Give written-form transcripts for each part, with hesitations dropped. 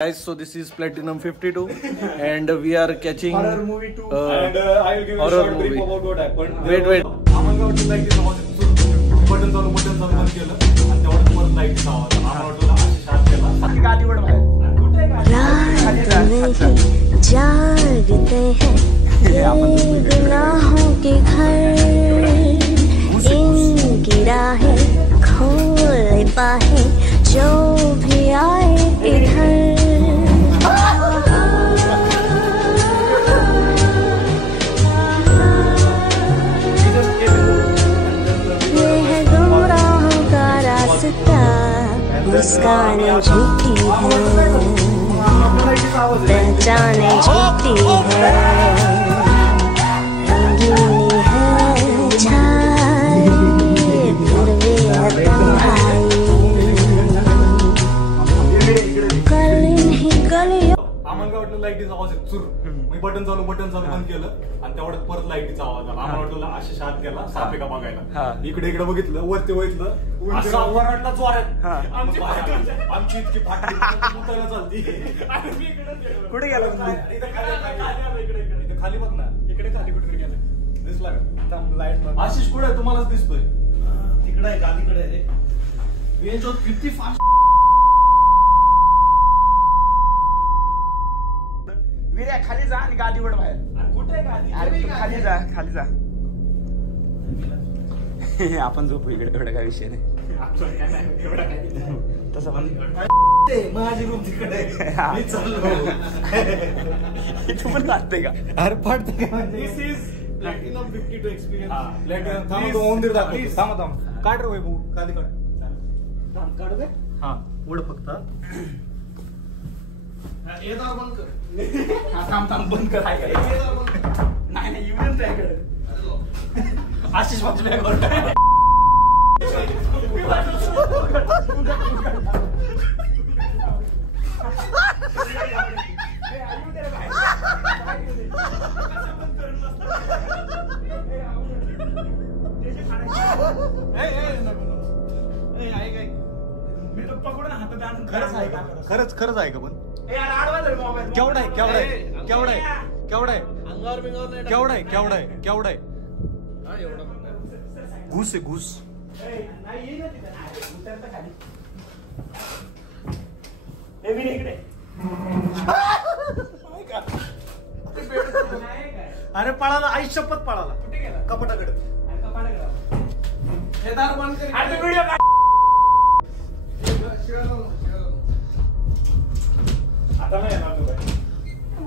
Guys, so this is Platinum 52 and we are catching horror movie too. And I will give you a short brief about what happened. Wait. आम्हाला वाटलं light button चालू बंद केलं आणि तेवढं परत light आवाज आम्हाला वाटलं अशी शार्प केला ती गाडीवर बाहेर आणि कुठे जागते हैं ये गुनाहों के घर इनकी राहें खोल पाए जो भी आए इधर ये है गुमराहों का रास्ता मुस्कानें झूठी है पहचाने झूठी है रंगीनी है छाई फिर भी है तन्हाई गली नहीं गलियों आम्हाला वाटलं लाईटीचा आवाज आहे चुर मी बटन चालू बंद केलं आणि तेवढ्यात परत लाईटीचा आवाज आला आम्हाला वाटलं अशी शार्प केला साप का बघायला इकडे बघितलं वरती असं वरडला जोरात आमची इतकी फाटली उतरायला चालती कुठे गेला इकडे खाली बघ ना इकडे खाली कुठे गेलं दिसला का लाईट आशिष कुठे तुम्हालाच दिसतोय तिकडे आहे गाडीकडे आहे रे ये जो किती फास्ट विर्या खाली जा आणि गाडीवर बाहेर कुठे गाडी अरे तू खाली जा आपण झोपू इकडे एवढा काय विषय नाही तसं पण माझी रूम तिकडे मी चाललो तू पण वाटते का अरे पडते का दिस इज प्लॅटिनम 52 एक्सपिरियन्स प्लॅटिनम थांब तो मंदिर दाखव थांब काढ रे भाऊ काढ काढ दे हां उड फक्त हे दार बंद कर थांब बंद कर नाही येऊन त्याकडे आशिष माझी बॅग वर खरंच आहे का पण केवढा आहे घुस आहे घुस अरे पळाला आई शपथ पळाला कुठे गेला कपाटाकडे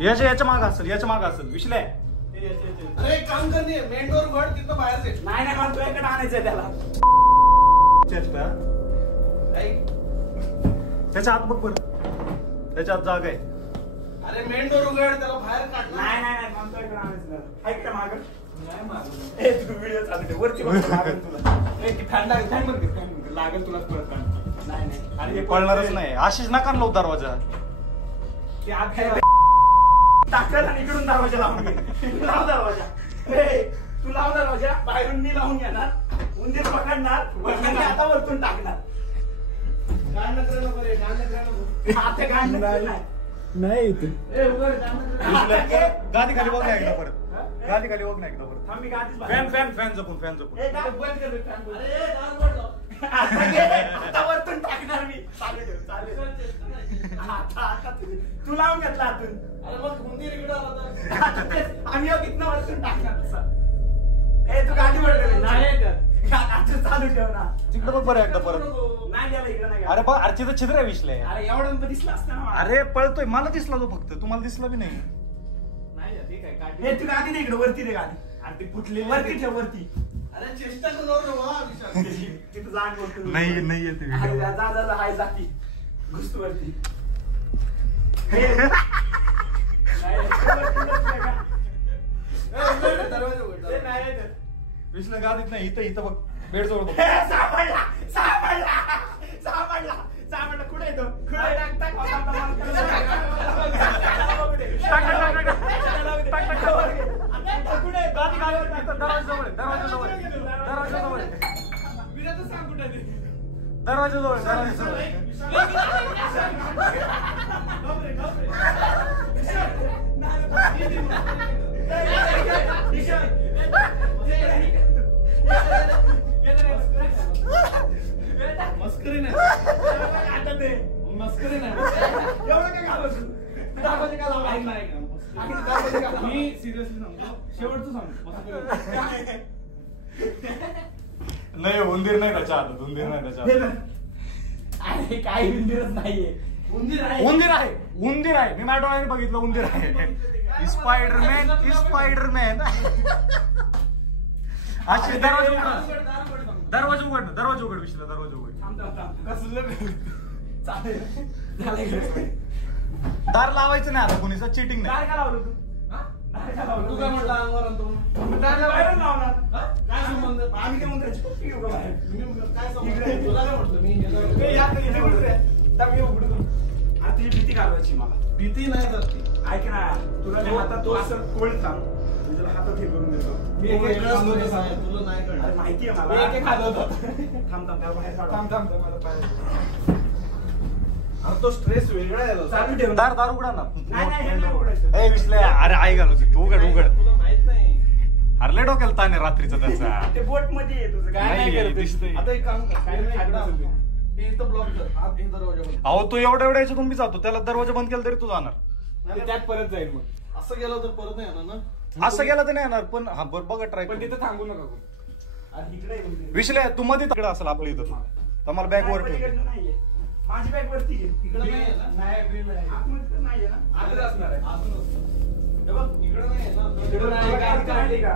याच्या माग असेल विश्ले अरे काम कर मेन डोर उघड तिथं बाहेर नाही मला तुझ्याकडे आणायचंय त्याला त्याच्या आत बघ बरं त्याच्या आत जागा आहे अरे मेन डोर उघड त्याला बाहेर काढ नाही मला तुझ्याकडे आणायचं ऐक का माग नाही तू व्हिडिओ चालू वरती बघ तुला फॅन लागेल तुला परत नाही आणि हे पळणारच नाही आशिष नका लावू दरवाजा ते आत टाकलं आणि इकडून दरवाजा लावून लाव दरवाजा तू लाव दरवाजा बाहेरून मी लावून घेणार उंदीर पकडणार आता वरतून टाकणार नाही गादी खाली बघ ना एकदा परत गादी खाली बघ ना एकदा परत फॅन जपून आता वरतून टाकणार मी तू लावून घेतला आतून आम्ही इथनं वरतून टाकणार तसं तू गाडी चालू ठेव ना तिकडे बघ बरं एकदा परत नाही गेला इकडे नाही अरे बघ अर्चीचं छिद्र आहे विश्ले अरे एवढं दिसला असता ना अरे पळतोय मला दिसला तो फक्त तुम्हाला दिसला बी नाही तू गाडी नाही इकडे वरती रे गाडी अरे ती फुटली वरती ठेव वरती अरे चेष्टा करू तिथं जाण बोलतो नाही येते जा हाय जाती घुसतो वरती विश्ले गादीत नाही इथं बघ बेड जवळ बघ सापडला कुठे येतो दरवाजा जवळ मस्करी नाही मस्करी नाही मी सिरियसली सांगतो शेवटचं सांगतो नाही उंदीर नाही त्याच्या हातात उंदीर नाही त्याच्या हातात अरे काही उंदीरच नाहीये उंदीर आहे उंदीर आहे मी माझ्या डोळ्याने बघितलं उंदीर आहे स्पायडरमॅन अशी दरवाजा उघड विश्ला दरवाजा उघड दार लावायचं नाही आता कोणीच चिटिंग नाही काय लावलं तू तू काय म्हटलं अंगावर बाहेर लावणार काय संबंध आम्ही काय म्हणतो काय संबंध तुला काय म्हटलं मी तुझी भीती घालवायची मला भीती नाही तर ती ऐक ना तुला मी हातात तू असं कोल्ड थांब मी तुला हातात हे करून देतो मी एक तुला नाही कळणार अरे माहिती आहे मला एक खाल्लं थांब त्याला बाहेर काढ थांब मला पाहिजे तो स्ट्रेस वेगळा आहे चालू ठेव दार उघडा ना नाही उघडायचं ए विश्ले अरे आई घालू तू उघड तुला माहित नाही हरले डोक्याला ताने रात्रीचा त्याचा ते बोट मध्ये आहे तुझं काय नाही, नाही करत दिसतंय. आता एक काम कर काय नाही खाल्लं तुम्ही. हे इथं ब्लॉक कर आत हे दरवाजा बंद अहो तू एवढ्या यायचं तुम्ही जातो त्याला दरवाजा बंद केला तरी तू जाणार ते त्यात परत जाईल मग असं गेलं तर परत नाही येणार ना असं गेला तर नाही येणार पण हा बघा ट्राय पण तिथं थांबू नका कोण. आणि इकडे आहे उंदीर. विश्ले तू मध्ये तिकडे असेल आपल्या इथं तर मला बॅग वर नाही, ठेव पलीकडनं नाहीये. माझी बॅग वरती आहे. इकडे नाही आहे ना नाही बिल नाही आतमध्ये तर नाहीये ना आतच असणार आहे आतच असणार हे बघ इकडे नाही आहे ना इकडे नाही, इकडे गादी काढली का?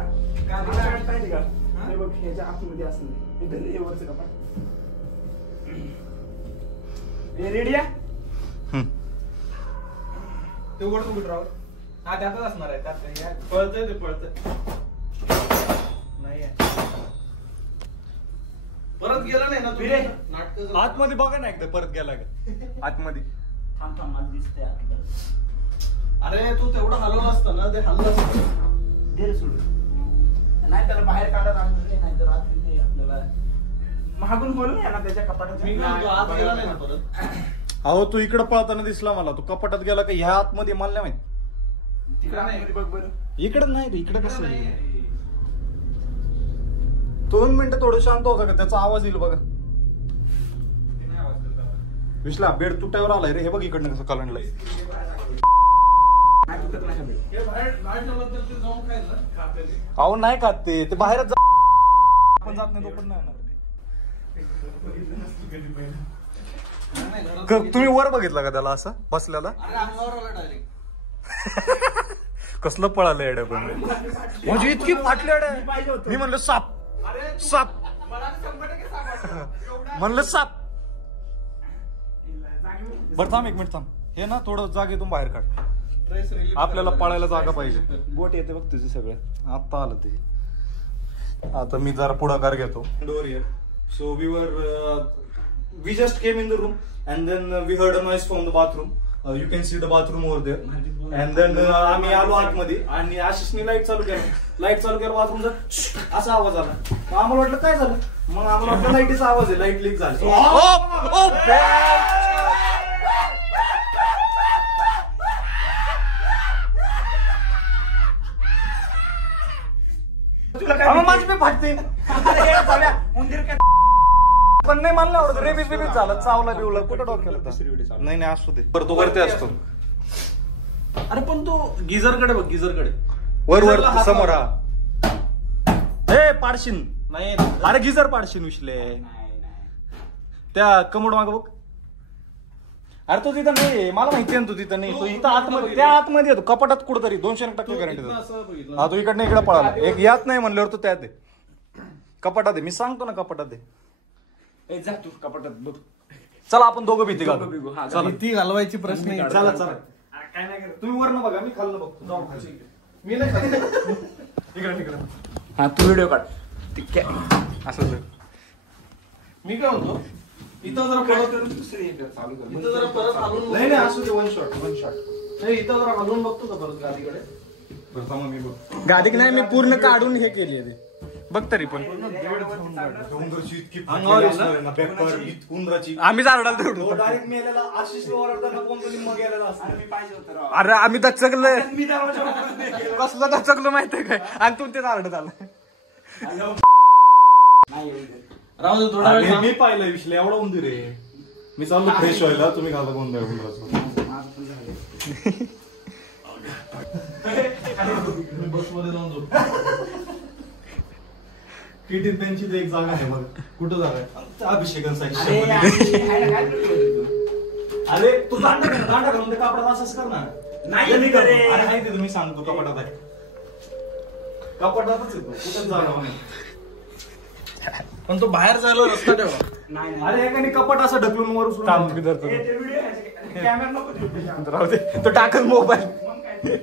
गादी गादी काढली का? हा? हे बघ ह्याच्या आतमध्ये असणार इथं हे वरचं कपाट हे रेडी आहे ते उघड रावर हा त्यातच असणार आहे त्यात पळतंय ते पळतंय नाही आहे परत गेला नाही ना तू विरे. नाटक आतमध्ये बघा ना एकदा परत गेला का आतमध्ये थांब मला दिसतंय आतमध्ये. अरे तू तेवढं हलवलं असतं ना ते हल्लं असतं दे रे सोडून नाही त्याला बाहेर काढत आणलं नाही तर रात्री ते आपल्याला महागून बोल नाही ना त्याच्या कपाटाच्या मी काय म्हणतो, आत गेला नाही ना परत अहो तू इकडे पळताना दिसला मला तू कपाटात गेला का ह्या आतमध्ये मला नाही माहित तिकडे आतमध्ये बघ बरं इकडे नाही रे इकडे कसं नाही. आहे? 2 मिनिटं थोडं शांत होता का त्याचा आवाज येईल बघा ते नाही आवाज करत आवाज. विश्ला बेड तुटावर आलाय रे हे बघ इकडनं कसं कलंडलंय नाही तुटत नाही हवे. हे बाहेर ठेवलं तर ते जाऊन खायला खाते ते. अहो नाही खात ते बाहेरच आपण जात नाही तो पण नाही येणार. नाही, घरात तुम्ही वर बघितला का त्याला असं बसल्याला अरे अंगावर आला डायरेक्ट कसलं पळालं एड्या पण म्हणजे इतकी फाटली पाहिजे एड्या होतं. मी म्हणलं साप साप म्हणलं साप बरं थांब 1 मिनिट थांब हे ना थोडं जागेतून बाहेर काढ Stress relief आपल्याला करायला पळायला लागेल. जागा पाहिजे बोट येते बघ तुझे सगळं आता आलं ते आता मी जरा पुढाकार घेतो door here so we just came in the room and then we heard a noise from the bathroom you can see the bathroom over there and then आम्ही आलो आतमध्ये आणि आशिषने लाईट चालू केलं बाथरूमचा असा आवाज आला मग आम्हाला वाटलं काय झालं मग आम्हाला वाटलं लाईटीचा आवाज आहे लाईट लीक झाली तुला काय माझी मी फाटते अरे जाऊया. उंदीर काय पण नाही मला आवडत रेबीज बिबीज झालं चावला बिवला कुठं डॉक्टर नाही नाही असू दे बरं तो वरती असतो अरे पण तो गिझरकडे बघ गिझरकडे वर गिझरला हात समोर लाव. हा हे पाडशीन नाही अरे गिझर पाडशीन विश्ले त्या कमोड माग बघ अरे तो तिथं नाही मला माहिती आहे ना तू तिथं नाही तो इथं आतमध्ये त्या आतमध्ये येतो कपाटात कुठतरी 200% गॅरंटी इथनं असं बघितलं. हा तो इकडनं इकडे पळाला एक यात नाही म्हणल्यावर तो त्यात आहे कपाटात आहे मी सांगतो ना कपाटात आहे ए, जा तू कपाटात बघ चला आपण दोघं भीती दोघं बिगू, हा, घालू चला भीती घालवायची प्रश्न आहे. चला चला अरे काय नाही करत तुम्ही वरनं बघा मी खाल्लं बघतो जाऊ खाली. मी नाही खाल्लं. इकडे हा तू व्हिडिओ काढ असं मी काय म्हणतो इथं जरा परत दुसरी चालू कर इथं जरा परत हलवून नाही नाही असू दे वन शॉट नाही इथं जरा हलवून बघतो का परत गाडीकडे मी बघ गादी नाही मी पूर्ण काढून हे केली आहे बघ तरी पण उंदराची इतकी अंगावर फाटलेली असणार आहे ना, बॅकवर उंदराची. आम्ही आरडाल तेवढं डायरेक्ट मेलेला आशिष ओरडताना कोणतं लिंब गेलेला असणार. मी पाहिजे होतं राव. अरे आम्ही दचकलोय मी दरवाजा उघडून नाही केलं. कसलं दचकलो माहितीये काय आणि तू तेच आरडत आलं नाही येऊ दे. राहू दे थोडा अरे, मी पाहिलं विश्ले एवढा उंदीर आहे. मी चाललो फ्रेश व्हायला, तुम्ही घाला गोंधळ उंदराचं. माझं पण झालं. बसमध्ये जाऊन झोप. किती त्यांची एक जागा आहे बघ. कुठं जागा आहे? अभिषेकांसाठी. अरे खायला काय करतोय तू? अरे तू दांडा घालून ते कापडात असंच कर ना. नाही मी करे. अरे नाही ते तुम्ही सांगतो कपाटात आहे. कपाटातच येतो कुठं जागा नाही. पण तो बाहेर जायला रस्ता ठेवा. नाही अरे एकाने कपाट असं ढकलून वर उचलून थांब, आणलं. मी धरतो. ए, ते व्हिडिओ आहे. कॅमेरा नको ठेवू त्याच्यावर. राहू दे तो टाकल मोबाईल. मग काय?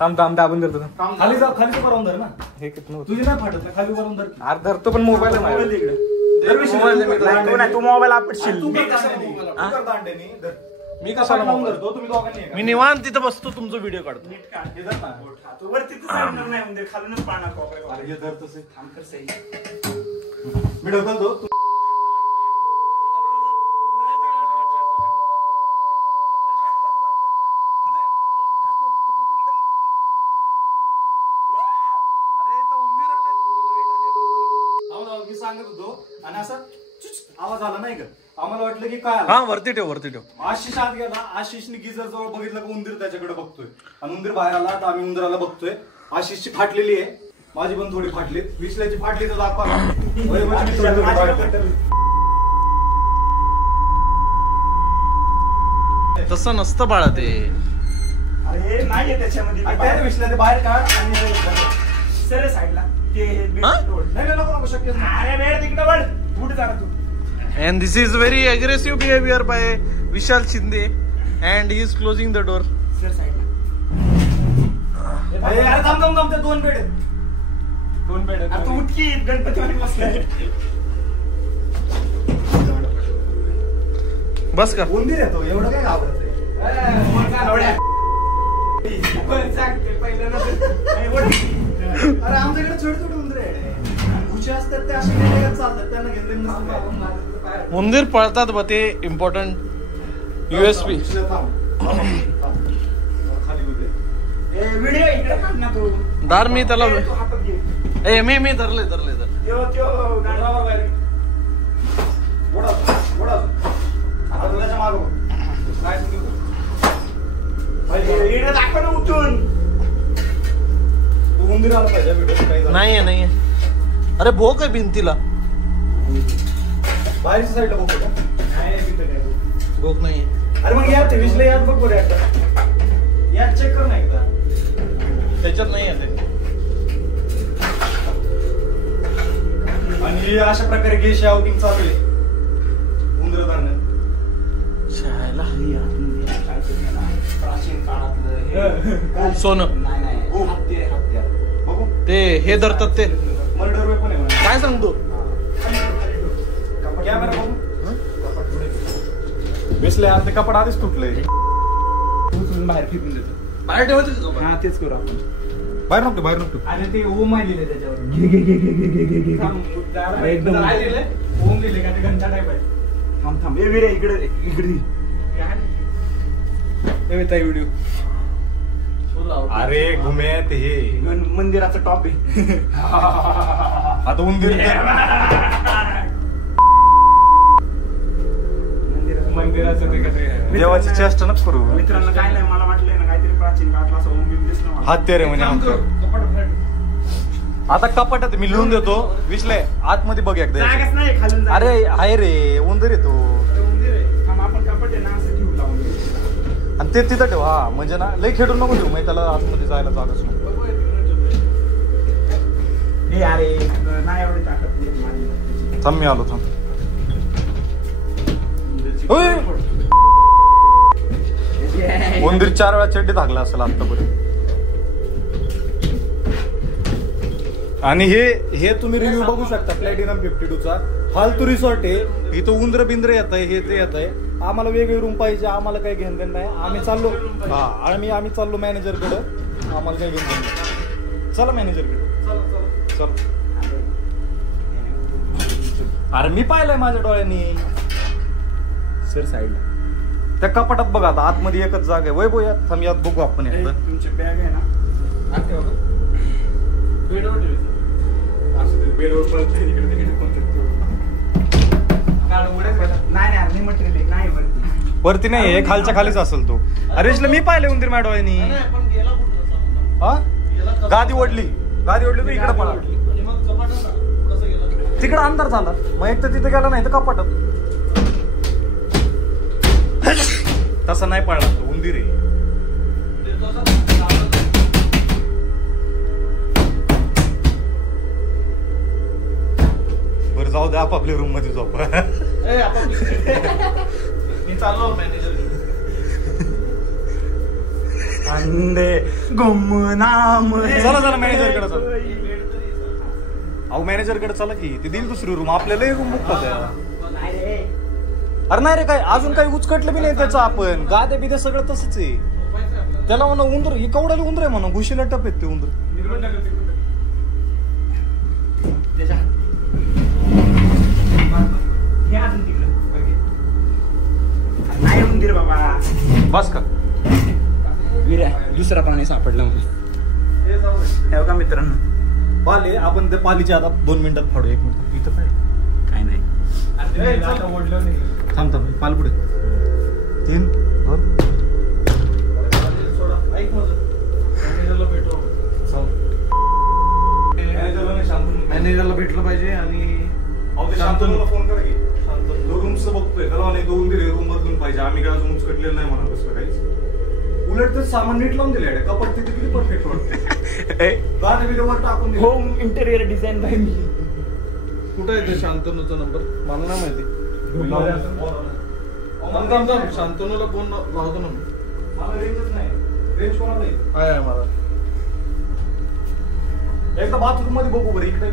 थांब थांब दाबून धरतो खाली जा, खाली तर बरोबर ना. हे किती नव्हतं तुझी नाही फाटत ना, खाली बरोबर की. अरे धरतो पण मोबाईल आहे मोबाईल माझ्या. इकडे. दरवेळी मोबाईल तू आहे, कर नाही, तू मोबाईल आपटशील. तू कर कशाला दांड्यानी. मोबाईल तू कर दांड्यानी. धर. मी कपाट कशाला लावून मोबाईल? धरतो, तुम्ही दोघांनी हे मी करा. निवांत तिथं बसतो तुमचा व्हिडिओ काढतो. नीट काढ. हे धर ना. हा, तू वरती तर सांगणार नाही म्हणजे खालूनच पाहणार कॉपरे अरे हे धर तसे. थांब कर सही. मी ढकलतो. तू- मी सांगत होतो आणि असं चुच आवाज आला नाही का, आम्हाला वाटलं की काय आलं. हा वरती ठेव वरती ठेव. आशिष आत गेला. आशिषने गिजर जवळ बघितलं की उंदीर त्याच्याकडे बघतोय आणि उंदीर बाहेर आला तर आम्ही उंदराला बघतोय. आशिषची फाटलेली आहे, माझी पण थोडी फाटली. विसल्याची फाटली तर दाखवा. वैभवची थोडी थोडी फाटली. तसं नसतं बाळा ते. अरे नाहीये त्याच्यामध्ये. आणि त्या विसल्या ते बाहेर काढ आणि सर साईडला ते बेड हा? तोड. नाही नाही, नको नको, शक्यच नाही. अरे बेड तिकडे वळ. कुठे जाणार तू? And this is very aggressive behavior by Vishal Shinde and he is closing the door. Sir साईडला. अरे अरे थांब थांब थांब, ते दोन बेड आहेत. दोन बेड अरे तू उठकी गणपती मध्ये बसलाय. बस का उंदीर येतो, एवढं काय घाबरत आहे? मग काय नवड्या? पण सांगते पहिल्यांदा नाही, वळ. अरे आमच्याकडे छोटे छोटे उंदीर आहे. खुशी असतात ते असे वेगवेगळे चालतात, त्यांना घेतले नसतं. उंदीर पळतात बा ते इम्पॉर्टंट USB. खाली उदे. ए, व्हिडिओ इकडे काढ ना तू. दार मी त्याला ए, तू हातात घे. ए मी धरले त्यो गाडीवर बाहेर. वडा वडा आता त्याच्या मागं बघ. काय तुम्ही ए, इकडे दाखव ना उठून. तू उंदीर आला पाहिजे व्हिडिओ काही झालं. नाहीये अरे भोक आहे भिंतीला. बाहेरच्या साईडला बघू का? नाही तिथे काय. भोक नाही. अरे मग यात विसले यात बघ बरं एकदा. यात चेक कर ना एकदा. त्याच्यात नाही आहे. आणि अशा प्रकारे गेश आउटिंग चालू आहे उंदर धरण्यात. शाळेला काय ते ना, प्राचीन काळातलं हे. सोनं नाही नाही हत्यार. बघू ते हे धरतात ते मर्डर वेपन आहे म्हणा. काय सांगतो. कॅमेरा बघू. विसले यार, ते कपड आधीच तुटलंय. उचलून बाहेर फेकून देतो. बाहेर ठेवायचं. हा तेच करू आपण. बाहेर नको बाहेर नको. आणि ते ओम आहे लिहिले त्याच्यावर. एकदम काय लिहिलंय? ओम लिहिले का ते घंटा टाईप आहे. थांब थांब. ए विरे इकडे इकडे. ताई व्हिडिओ अरे घुमे ते हे मंदिराचं टॉप आहे. आता उंदीर मंदिराचं ते कसं आहे. देवाची चेष्टा नको करू. मित्रांनो काय नाही, मला वाटलंय ना काहीतरी प्राचीन काळातला असं ओम बिम दिसलं मला. हत्यारे म्हणे आमचं. आता कपाटात मी लिहून देतो. विसले आतमध्ये बघ एकदा. जागाच नाही खालून जायला. अरे आहे रे उंदीर येतो. अरे उंदीर आहे. थांब आपण कपडे ना असं ठेवू लावून. आणि ते तिथं ठेव. हा म्हणजे ना लई खेळून नको ठेवू, मग त्याला आतमध्ये जायला जागाच नको. हे अरे नाही एवढी ताकद नाही माझी. थांब मी आलो. थांब. होय. उंदीर 4 वेळा चड्डी धाकला असेल आतापर्यंत. आणि हे तुम्ही रिव्ह्यू बघू शकता प्लॅटिनम 52चा. फालतू रिसॉर्ट आहे. इथं उंदर बिंद्र येत आहे, हे ते येत आहे. आम्हाला वेगळी रूम पाहिजे, आम्हाला काही घेणं देणं नाही. आम्ही चाललो. हा आम्ही चाललो मॅनेजर कडे. आम्हाला काही घेणं देणं नाही. चला मॅनेजर कडे. चला. अरे मी पाहिलंय माझ्या डोळ्यांनी. सर साईडला त्या कपाटात बघा आता आतमध्ये एकच जागा आहे. वैभव यात थांब, यात बघू आपण एकदा. तुमची बॅग आहे ना बेडवर पडत इकडे तिकडे नाही मटेरियल नाही वरती नाही, हे खालच्या खालीच असेल तो. अरे मी पाहिले उंदीर माझ्या डोळ्यांनी. पण गेला कुठं हा गादी ओढली तू इकडे पळा. मग कपाटात कसं गेला? तिकडे अंधार झाला, मग एक तर तिथे गेला नाही तर कपाटात. तसा नाही पळला तो, उंदीर आहे. बरं जाऊ दे, आपापल्या रूम मध्ये झोपा. मी चाललो मॅनेजर अंडे गुमनाम. चला मॅनेजर कडे चला. अहो मॅनेजर कडे चला की, ते देईल दुसरी रूम. आपल्याला रूम मुक्त. अरे नाही रे, काय अजून काही उचकटलं बी नाही त्याचं. आपण गाद्या बिद्या सगळं तसंच आहे. त्याला म्हणा उंदर, ही कवड्याला उंदर आहे म्हणा, घुशीला टप आहेत ते उंदर. नाही उंदीर बाबा. बस का दुसरा प्राणी सापडला म्हणून का मित्रांनो. पाले आपण ते पालीच्या आता 2 मिनिटात फाडू. 1 मिनिट इथं काय नाही. थांब पाल पुढे 3 2 ऐक माझं, मॅनेजरला भेटू. मॅनेजरला भेटलं पाहिजे. आणि शांतनूला फोन करा की. रूम्स बघतोय त्याला नाही, 2 रूम बदलून पाहिजे. आम्ही काय अजून उचकटलेलं नाही म्हणा कसं काहीच. उलट तर सामान नीट लावून दिले. कपाट तिथे किती परफेक्ट वाटते. गाडी बिडीवर टाकून दिलं. होम इंटेरियर डिझाईन बाय मी. कुठं आहे ते शांतनूचा नंबर? मला नाही माहिती. शांतनूला फोन लावतो ना मी. मला रेंजच नाही. रेंज कोणाला नाही. आहे मला. एकदा बाथरूम मध्ये बघू बरं. इकडे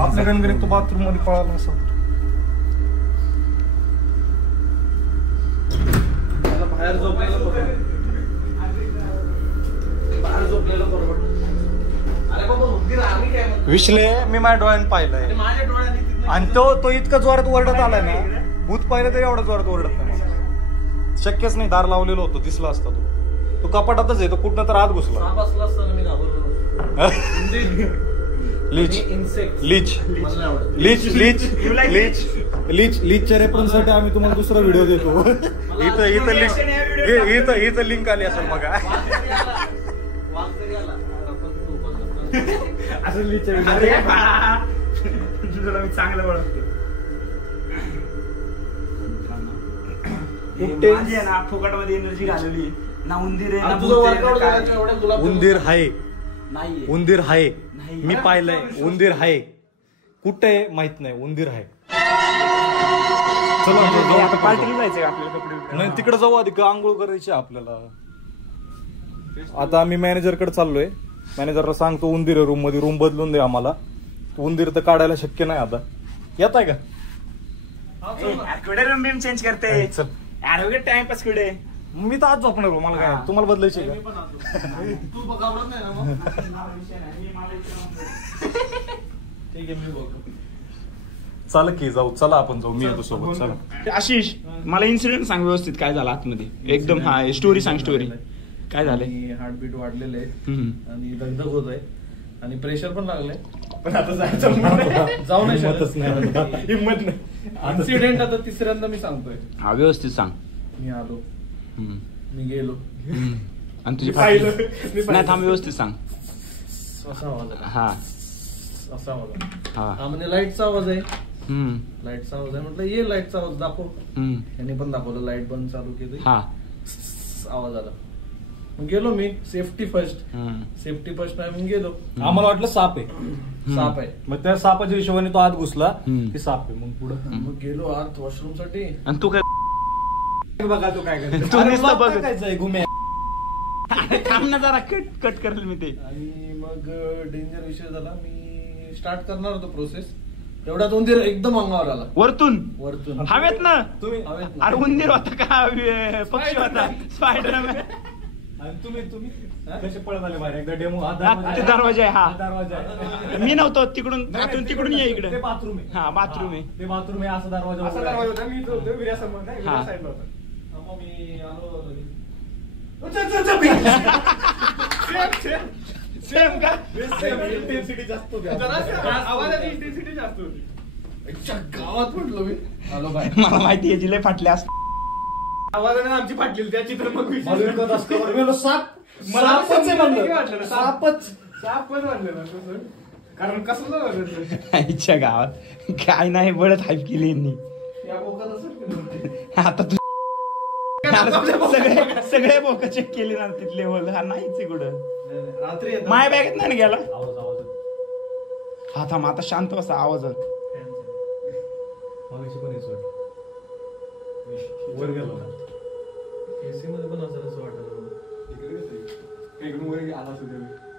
आपल्या गणगणित तो बाथरूम मध्ये पळाला असं. बाहेर झोपलेलं बरोबर. बाहेर झोपलेलं बरोबर. अरे बाबा उंदीर आम्ही काय म्हणतो? विश्ले मी माझ्या डोळ्याने पाहिलंय. माझ्या डोळ्याने आणि तो इतका जोरात ओरडत आलाय ना, भूत पाहिलं तरी एवढा जोरात ओरडत नाही मला. शक्यच नाही. दार लावलेलं होतं, दिसला असता तो कपाटातच आहे. तो कुठनं तर आत घुसला. साप असला असताना मी घाबरलो नसतो. लीच इन्सेक्ट लीच मला नाही आवडत. लीच लीच लीच लीच लीचच्या रेफरन्स साठी आम्ही तुम्हाला दुसरा व्हिडिओ देतो. इथं लिंक इथं लिंक आली असेल बघा. वाघ तरी आला. असं तुला मी चांगलं ओळखतो. माझी आहे ना फुकटमध्ये एनर्जी घालवली ना. उंदीर आहे ना, तुझं भूत आहे ना, वर्कआउट काय करायचं एवढ्या गुलाब. उंदीर हाय, नाहीये. उंदीर हाय. नाही. मी पाहिलंय उंदीर हाय. कुठे माहित नाही, उंदीर हाय. चला आता पार्टीला जायचंय आपल्याला कपडे. नाही तिकडे जाऊ. आधी आंघोळ करायची आपल्याला. आता आम्ही मॅनेजर कडे चाललोय. मॅनेजरला सांगतो उंदीर रूम मध्ये, रूम बदलून दे आम्हाला. उंदीर तर काढायला शक्य नाही आता. येत आहे का? कुठे रूम बीम चेंज करते. चल ऍडव्होकेट टाइमपास कुठे. मी तर आज झोपणार. मला काय तुम्हाला बदलायचे का? तू घाबरत नाही ना मग? ठीक आहे मी बघतो. चाल की जाऊ. चला आपण जाऊ. मी येतो सोबत. चला. आशिष मला इन्सिडेंट सांग व्यवस्थित. काय झालं आतमध्ये एकदम. हा स्टोरी सांग. स्टोरी काय झालंय. हार्टबीट वाढलेलं आहे हम्म. आणि दगदग होत आहे आणि प्रेशर पण लागलंय. पण आता जायचं जाऊ नाही हिम्मतच नाही. हिंमत नाही. इन्सिडेंट आता तिसऱ्यांदा मी सांगतोय. हा व्यवस्थित सांग. मी आलो, हम्म. मी गेलो, हम्म. आणि तुझी मी पाहिलं. नाही थांब व्यवस्थित सांग. असा आवाज आहे. हा असा आवाज आहे. हा हा म्हणजे लाईटचा आवाज आहे. हम्म. लाईटचा आवाज आहे म्हटलं ये लाईटचा आवाज दाखव. हम्म. यांनी पण दाखवलं. लाईट बंद चालू केली. हा आवाज आला. मग गेलो मी. Safety first. Hmm. Safety first नाही मग गेलो. आम्हाला वाटलं साप आहे. साप आहे. मग त्या सापाच्या हिशोबाने तो आत घुसला हम्म. की साप आहे. मग पुढे मग गेलो आत वॉशरूम साठी. आणि तू काय बघा तो काय करतो. तू अरे नुसतं ब्लॉग बघ. टाकायचंय गुम्या. थांब ना जरा. कट करेल मी ते. आणि मग डेंजर विषय झाला. मी स्टार्ट करणार होतो प्रोसेस. एवढ्यात उंदीर एकदम अंगावर आला वरतून वरतून. हवेत ना. तुम्ही हवेत ना. अरे उंदीर होता का पक्षी होता. स्पायडर आणि तुम्ही कसे पळत आले बाहेर एकदा डेमो ते दरवाजा आहे, हा. दरवाजा आहे. मी नव्हतो तिकडून आतून तिकडून ये इकडे. ते बाथरूम आहे. हा बाथरूम आहे. ते बाथरूम आहे. असा दरवाजा असा उघडा आहे. दरवाजा होता मी जो होतो विर्यासमोर नाही हा. विर्या साईडला होता मग मी आलो घरी. सेम का? इंटेन्सिटी जास्त होती आवाजाची इंटेन्सिटी जास्त होती. अच्छा, गावात म्हटलो मी आलो बाहेर. मला माहिती आहे जिले फाटले असते. आवाजाने आमची फाटलेली त्या चित्र मग मला विकत असतं. गेलो साप मला सापच आहे म्हणलं. किती वाटलं ना? सापच साप पण वाटलं ना तसं. कारण कसं झालं आईच्या गावात काय नाही बळत हाईप केली यांनी. या बोकात असं केलं. आता तू सगळे बोक चेक केली ना तिथले होल. हा नाहीच आहे कुठं. रात्री येतात. माय बॅगेत नाही ना गेला. आवाज हा थांब आता शांत बसा आवाज. मगाशी पण येतो वर गेलो ना. AC मध्ये पण असं वाटलं मला. इकडून वर आला सुद्धा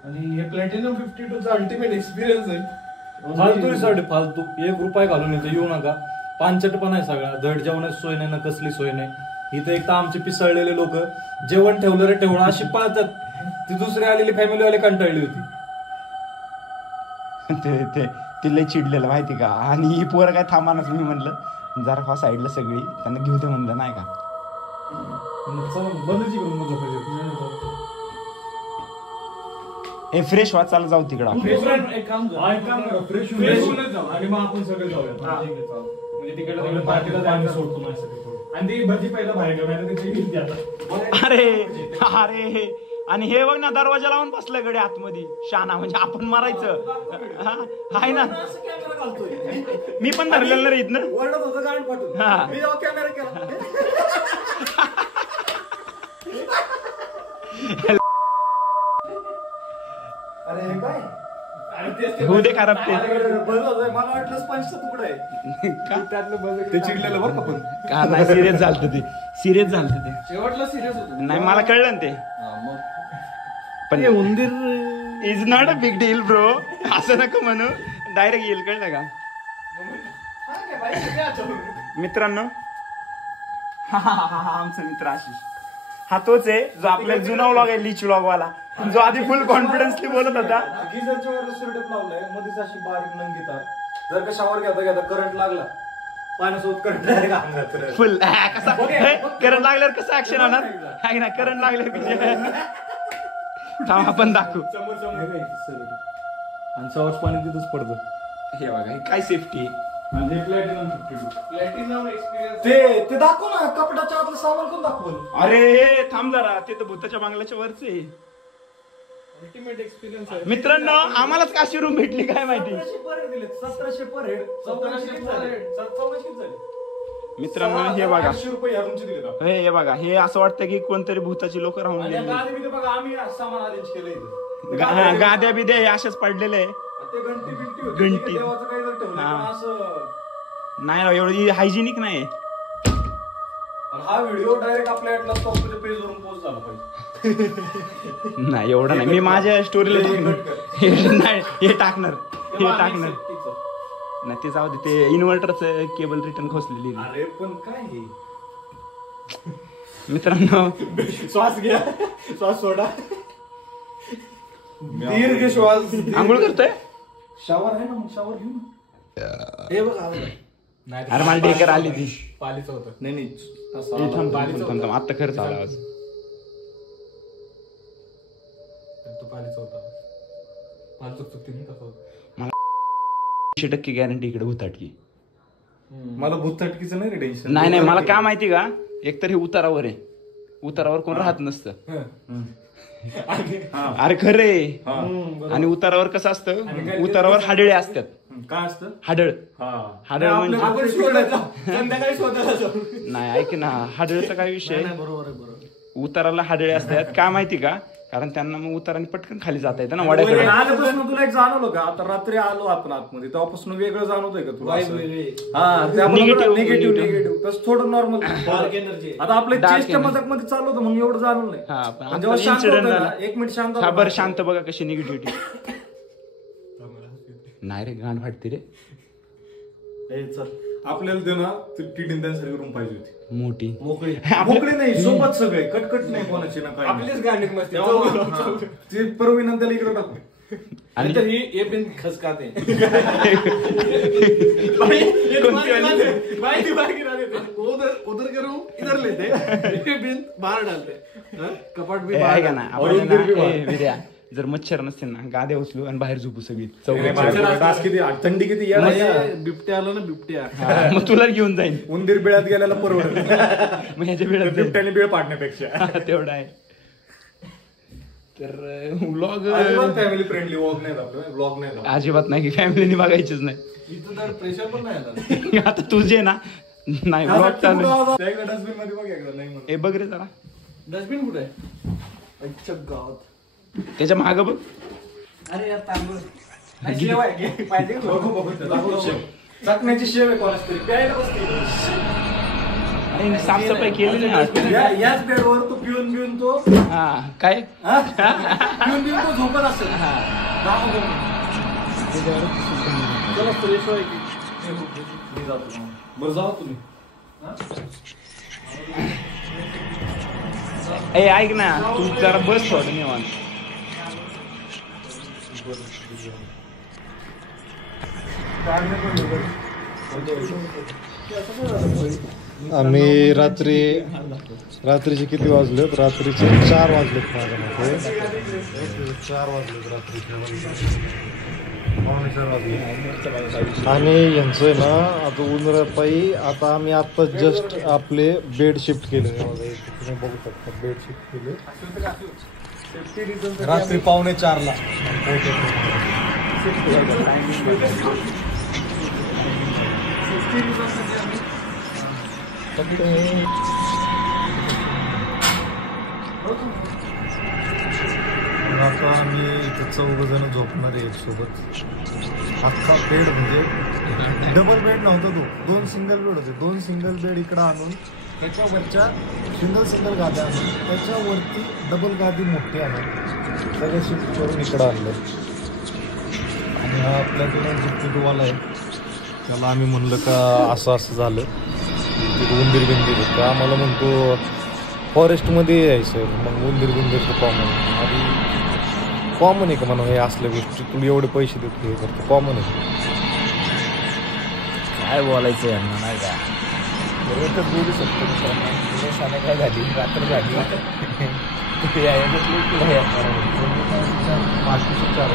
आणि हे प्लॅटिनम 52 चा अल्टिमेट एक्सपिरियन्स आहे. फालतू रिसॉर्ट फालतू. 1 रुपया घालून येतो येऊ नका. पानचटपणा आहे सगळा. धड जेवणाची सोय नाही ना कसली सोय नाही. इथं एक तर आमचे पिसळलेले लोक जेवण ठेवलं रे ठेवणं अशी पळतात. ती दुसरी आलेली फॅमिलीवाले कंटाळली होती. ते लय चिडलेलं माहिती का. आणि ही पोरं काय थांबानच. मी म्हणलं जरा हा साईडला सगळी त्यांना घेऊ दे म्हणलं नाही का. बंदची करून मग झोपायचं. हे फ्रेश व्हा चालू जाऊ तिकडं. एक काम कर. फ्रेश फ्रेश होऊनच जाऊ. आणि मग आपण सगळे जाऊया. म्हणजे तिकडलं तिकडे पार्टीला पार्टीला पाणी जायचं सोडतो माझ्यासाठी थोडं. आणि ती भजी पहिला बाहेर घेऊन तिथे घेतली आता अरे आणि हे बघ ना दरवाजा लावून बसलं गडे आतमध्ये. शाना म्हणजे आपण मारायचं. हा, आहे ना. मी पण धरलेलं रे इथनं. ओरडत होतं गाण पाठवून. हा. मी जेव्हा कॅमेरा केला अरे हे काय होऊ दे खराब ते. मला वाटलं स्पंजचा तुकडा आहे. का? ते चिडलेलं बरं का पण. का नाही सिरियस झालं ते. सिरियस झालं ते. शेवटला सिरियस होतो. नाही मला कळलं ना ते. मग पण उंदीर is not a big deal bro. असं नको म्हणू. डायरेक्ट येईल कळलं का मित्रांनो. हा आमचा मित्र आशिष. हा तोच आहे जो आपला जुना व्लॉग आहे लीच व्लॉग वाला. जो आधी फुल कॉन्फिडन्सली बोलत होता. गिझरच्या वर सुरटेप लावलाय मध्येच अशी बारीक नंगी तार. जर का शावर घेता घेता करंट लागला पाण्यासोबत करंट डायरेक्ट अंगात फुल कसा करंट लागल्यावर कसं ऍक्शन होणार आहे ना. करंट लागल्यावर कशी थांब आपण दाखवू. आणि शावर पाणी तिथंच पडतं. हे बघा हे काय सेफ्टी आहे. आणि हे प्लॅटिनम 52. Platinum experience. ते दाखव ना कपड्याच्या आतलं सामान कोण दाखवलं. अरे थांब जरा. ते तर भूताच्या बांगल्याच्या वरच आहे. अल्टिमेट एक्सपिरियन्स आहे. मित्रांनो आम्हालाच काशी रूम भेटली काय माहिती. 1700 पर हेड. 1400 झाले. मित्रांनो हे बघा. 800 रुपये ह्या रूमचे दिले का? हे बघा हे असं वाटतं की कोणतरी भूताची लोक राहून आणि या गेलेली. गादीमध्ये बघा आम्ही सामान अरेंज केलं इथं. गाद्या बिद्या हे अशाच पडलेले आहे. ते घंटी बिंटी होती. घंटी. ठीक आहे, देवाचं काही जर ठेवलं हा. पण असं. नाही राव एवढी हायजिनिक नाही. आणि हा व्हिडिओ डायरेक्ट आपल्या एटलास टॉपच्या पेजवरून पोस्ट झाला पाहिजे. नाही एवढं नाही. मी माझ्या स्टोरीला टाकणार. नाही हे टाकणार. हे टाकणार नाही. ते जाऊ दे. ते इन्व्हर्टरचं केबल रिटर्न खोसलेली. अरे पण काय हे मित्रांनो श्वास घ्या श्वास सोडा. दीर्घ श्वास. आंघोळ करतोय. शावर आहे ना मग शावर घेऊ ना. हे बघ आलं. नाही अरे मला डेकर आली ती. पालीचं होतं. नाही असं हे आलं. थांब पालीचं थांब थांब होतं. आत्ता खरंच आला आवाज. तो पालीचा होता. पालचं चुकते नाही कसं होतं. 100% गॅरंटी इकडे भूताटकी. मला भूतटकीचं नाही रे टेन्शन. नाही नाही मला काय माहिती का. एकतर हे उतारावर आहे. उतारावर कोण राहत नसतं. अरे खरे. आणि उतारावर कसं असतं उतारावर हाडळे असतात. काय असतं हाडळ. हाडळ म्हणजे आपण संध्याकाळी शोधायला जाऊ. नाही ऐक ना हाडळचा काय विषय. बरोबर आहे बरोबर. उताराला हाडळे असतात काय माहिती का. कारण त्यांना मग उताराने पटकन खाली जाता येतं ना वड्याकडे. आल्यापासून तुला एक जाणवलं का. आता रात्री आलो आपण आतमध्ये तेव्हापासून वेगळं जाणवतंय का तुला. Negative. निगेटिव्ह तसं थोडं नॉर्मल. Dark energy. आता आपल्या Dark चेष्ट energy. मदक मध्ये चालू होतं म्हणून एवढं जाणवलं नाही. हा पण आणि जेव्हा आता शांत incident होतं झाला. ना, 1 मिनिट शांत हा होतं. बरं शांत बघा कशी निगेटिव्हिटी. नाही रे गांड फाटते रे. ए, चल आपल्याला ते ना टीटीन त्यांच्यासारखी रूम पाहिजे होती मोठी मोकळी मोकळे नाही सोबत सगळे कटकट नाही कोणाची ना काय आपलीच गांडीत मस्ती ते परवीन त्याला इकडे टाकू आणि तर ही ये बिन खसकाते उधर के रूम इधर लेते ये बिन बाहर डालते कपाट भी बाहर ऐका ना आपण विद्या जर मच्छर नसतील ना गाद्या उचलू आणि बाहेर झोपू सगळी किती थंडी किती या बिबट्या आला ना बिबट्या मग तुला घेऊन जाईन उंदीर बिळात गेल्याला परवडत मग ह्याच्या वेळात बिबट्याने बिळ पाडण्यापेक्षा तेवढा आहे तर व्लॉग फॅमिली फ्रेंडली व्लॉग नाही आपलं व्लॉग नाही अजिबात नाही की फॅमिलीने बघायचीच नाही इथं तर प्रेशर पण नाही आला आता तुझे ना नाही व्लॉग चालू आहे. डस्टबिन मध्ये बघ एकदा नाही म्हणून ए बघ रे जरा डस्टबिन कुठे आहे अच्छा गावात त्याच्या माग बघ अरे यार तांदूळ शेव आहे घे. पाहिजे का? दाखव शेव. चकण्याची शेव आहे कोणाच तरी प्यायला बसते आणि साफसफाई केली नाही याच बेडवर तो पिऊन तो हा काय पिऊन तो झोपत असेल चला फ्रेश व्हाय की मी जातो बरं जाऊ तुम्ही ए ऐक ना तू जरा बस थोडं निवांत आम्ही रात्रीचे किती वाजलेत रात्रीचे 4 वाजलेत माझ्या मते 4 वाजलेत रात्रीचे आणि यांचं आहे ना आता उन्हाळ्यापायी आता आम्ही आता जस्ट आपले बेड शिफ्ट केले तुम्ही बघू शकता बेड शिफ्ट केले रात्री 3:45ला आता आम्ही इथं 4 जण झोपणार आहे सोबत अख्खा बेड म्हणजे डबल बेड नव्हता तो 2 सिंगल बेड होते 2 सिंगल बेड इकडं आणून त्याच्यावरच्या सिंगल गाद्या आणून त्याच्यावरती डबल गादी मोठी आणून सगळे शिफ्ट करून इकडं आणलं आणि हा आपल्याकडे जो पिटवाला आहे त्याला आम्ही म्हणलं का असं झालं उंदीर बिंदीर तर आम्हाला म्हणतो फॉरेस्टमध्ये यायचं मग उंदीर बिंदीरचं कॉमन आहे का म्हणून हे असल्या गोष्टी तुला एवढे पैसे देतो हे करतो कॉमन आहे काय बोलायचं यांना नाही का एकच बोलू शकतो काय झाली रात्र झाली पाचशे 4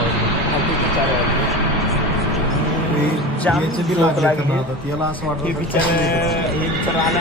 वाजले याला असं वाटतं हे बिचार आला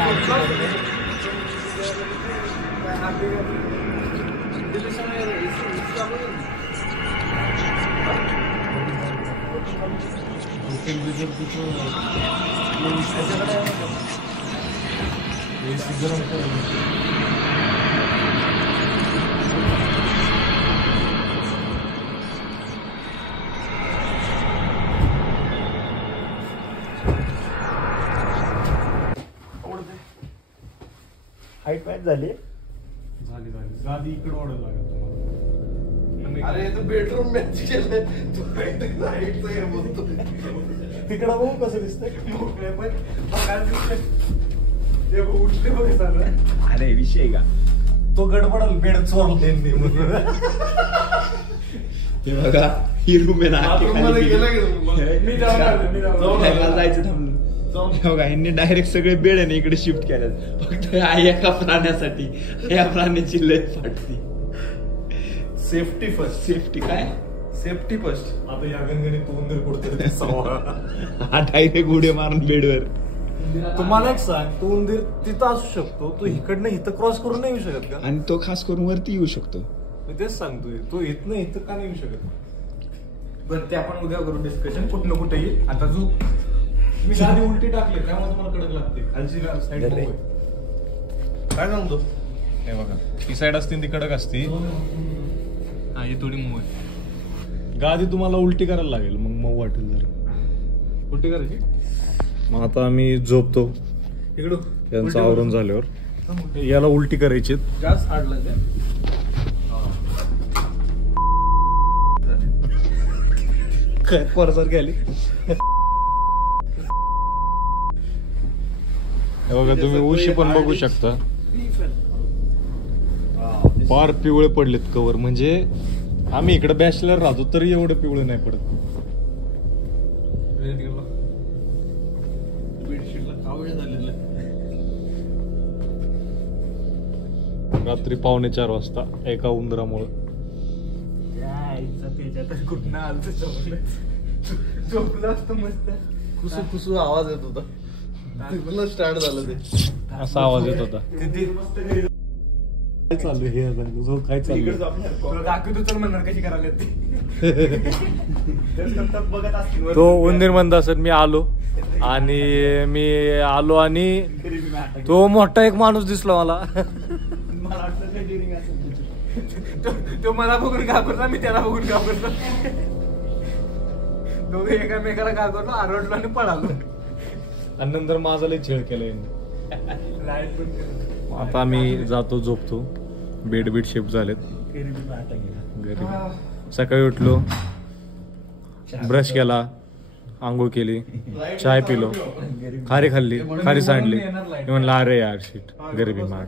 हाईट मॅच झाली गादी इकडे ओढायला लागेल तुम्हाला अरे तर बेडरूम मॅच केलंय तू हाईटचं हे बोलतो तिकडं बघू कसं दिसतंय उठले बघ झालं अरे विषय का तो गडबडल बेड चोरले ते बघा ही रूम आहे ना बाथरूममध्ये गेला की तुम्ही? मी जाऊन आलो. मला जायचं थांबलं बघा यांनी डायरेक्ट सगळे बेड आहे ना इकडे शिफ्ट केल्यात फक्त एका प्राण्यासाठी या प्राण्याची लय फाटती सेफ्टी फर्स्ट सेफ्टी काय सेफ्टी फर्स्ट आता या गणगणी तो उंदीर कुठतरी हा डायरेक्ट उड्या मारून बेडवर तुम्हाला एक सांग तो उंदीर तिथं असू शकतो तो इकडनं इथं क्रॉस करून नाही येऊ शकत का आणि तो खास करून वरती येऊ शकतो मी तेच सांगतोय तो इथनं इथं का नाही येऊ शकत बरं ते आपण उद्या करू डिस्कशन कुठं ना कुठे येईल आता जो मी गादी उलटी टाकली त्यामुळे तुम्हाला कडक लागते खालची साईड अरे. काय सांगतो हे बघा ही साईड असते ती कडक असते हा ही थोडी मऊ आहे गादी तुम्हाला उलटी करायला लागेल मग मऊ वाटेल जरा उलटी करायची मग आता आम्ही झोपतो इकडं यांचं आवरून झाल्यावर याला उलटी करायची जास्त आडलं त्या परसर गेली हे बघा तुम्ही उशी पण बघू शकता, पार पिवळे पडलेत कवर. म्हणजे आम्ही इकडे बॅचलर राहतो तरी एवढं पिवळे नाही पडत. बेडशीटला कावळे झालेलं. रात्री 3:45 वाजता एका उंदरामुळे. त्याच्यात कुठनं आलत झोपलं असतं मस्त. कुसू कुसू आवाज येत होता. तिथूनच स्टार्ट झालं ते. असा आवाज येत होता. काय चालू हे काय चालू दाखवतो चल म्हणणार कशी करायला बघत असतील. तो उंदीर म्हणत असत मी आलो आणि तो मोठा एक माणूस दिसला मला. मला वाटलं ते ड्युरिंग असेल. तो मला बघून घाबरला, मी त्याला बघून घाबरलो. दोघे एकामेकाला घाबरलो, आरडलो आणि पळालो. आणि नंतर माझा लय छेड केला यांनी. लाईट पण आता आम्ही जातो, झोपतो. बेड शेप झालेत. घरी सकाळी उठलो, ब्रश केला, आंघोळ केली, चाय पिलो, खारी खाल्ली, खारी सांडली. म्हणलं अरे यार शिट गरिबी मार.